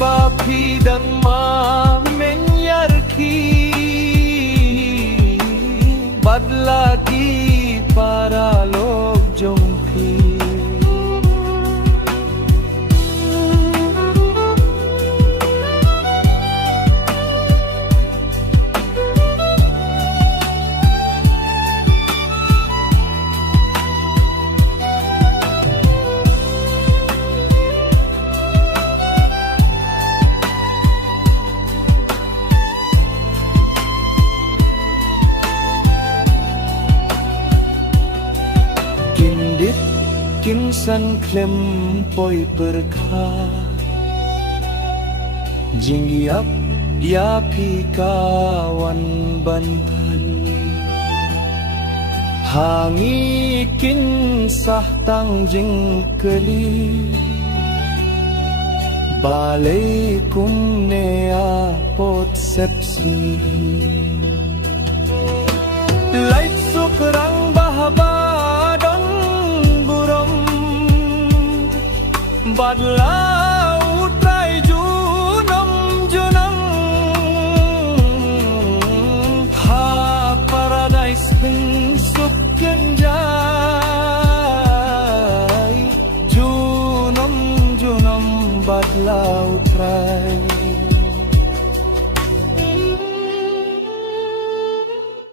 Bapi dan ma menyarki Bad lagi para log jongpi Kinsan klem poi berkha Jinggiap dia pikawan bantan Hangi kinsah tang jing keli Balai kum nea pot sepsi Light sukrang bahaba Bad laut rai junam Ha paradise pin sup kenjai Junam bad laut rai